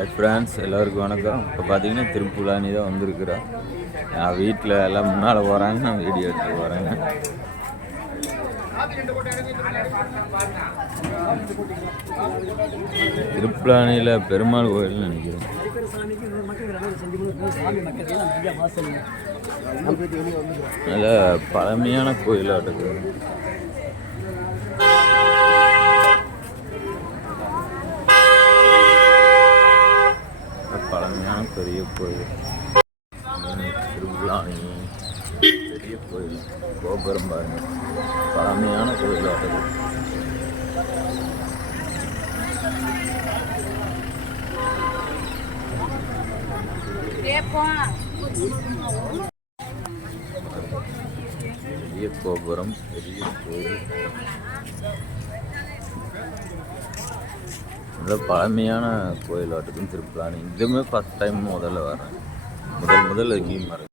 Hi friends, எல்லோருக்கும் வணக்கம். இப்போ பார்த்தீங்கன்னா திருப்புலானி தான் வந்திருக்கிறோம். நான் வீட்டில் எல்லாம் முன்னால் போகிறாங்க, நான் வீடியோ எடுத்து போகிறேங்க. திருப்புலானியில் பெருமாள் கோயில்னு நினைக்கிறேன். நல்ல பழமையான கோயிலாக பழமையான பெரிய கோயில். திருப்புலானி பெரிய கோயில், கோபுரம் பாருங்க, பழமையான கோயிலாக பெரிய கோபுரம், பெரிய கோயில், நல்ல பழமையான கோயிலாட்டுக்கும் திருப்புலானி. இதுவுமே ஃபஸ்ட் டைம் முதல்ல வரேன், முதல்ல எங்கேயும் வரேன்.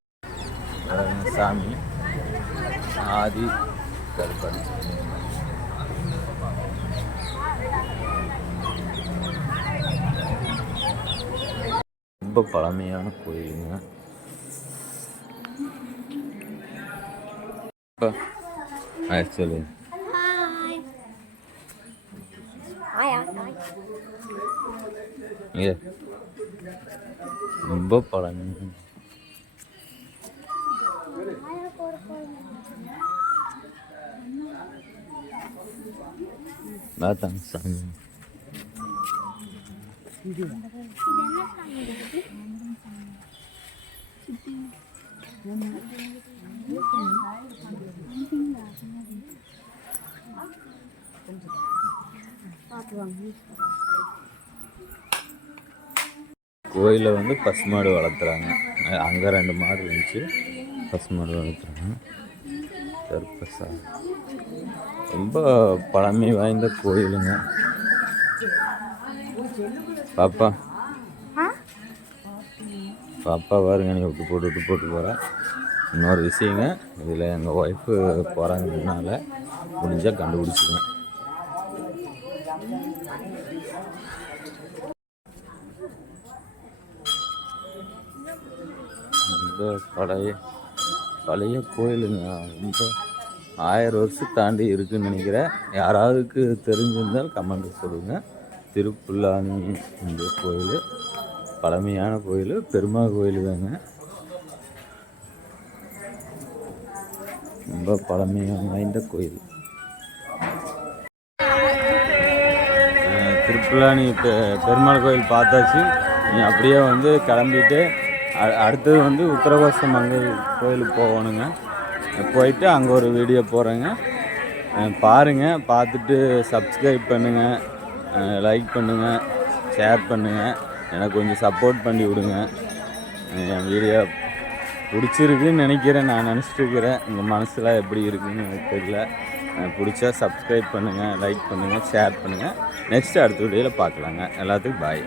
சாமி ஆதி கருப்பன். ரொம்ப பழமையான கோயிலுங்க. ஆக்சுவலி ரொம்ப பழமை. பார்த்தாங்க சாமி. கோயிலில் வந்து பசுமாடு வளர்த்துறாங்க. அங்கே 2 மாடு இருந்துச்சு, பசுமாடு வளர்த்துறாங்க. கருப்பசாமி ரொம்ப பழமை வாய்ந்த கோயிலுங்க. பாப்பா பாருங்க, நீ விட்டு போட்டு போகிறேன். இன்னொரு விஷயங்க, இதில் எங்கள் ஒய்ஃபு போகிறாங்கனால முடிஞ்சால் கண்டுபிடிச்சிங்க. ரொம்ப பழைய கோயிலுங்க. ரொம்ப 1000 வருஷம் தாண்டி இருக்குதுன்னு நினைக்கிறேன். யாராவதுக்கு தெரிஞ்சிருந்தால் கமெண்ட் சொல்லுங்கள். திருப்புலானி இந்த கோயில் பழமையான கோயில், பெருமாள் கோயில் தாங்க. ரொம்ப பழமையான வாய்ந்த கோயில். திருப்புலானி பெருமாள் கோயில் பார்த்தாச்சு. நீ அப்படியே வந்து கிளம்பிட்டு அடுத்தது வந்து உத்தரகோசம் அங்கே கோயிலுக்கு போகணுங்க. போயிட்டு அங்கே ஒரு வீடியோ போடுறேங்க, பாருங்கள். பார்த்துட்டு சப்ஸ்கிரைப் பண்ணுங்கள், லைக் பண்ணுங்கள், ஷேர் பண்ணுங்கள். எனக்கு கொஞ்சம் சப்போர்ட் பண்ணி விடுங்க. என் வீடியோ பிடிச்சிருக்குன்னு நினைக்கிறேன், நான் நினச்சிட்ருக்கிறேன். உங்கள் மனசில் எப்படி இருக்குதுன்னு எனக்கு தெரியல. பிடிச்சா சப்ஸ்கிரைப் பண்ணுங்கள், லைக் பண்ணுங்கள், ஷேர் பண்ணுங்கள். நெக்ஸ்ட்டு அடுத்த வீடியோவில் பார்க்கலாங்க. எல்லாத்துக்கும் பாய்.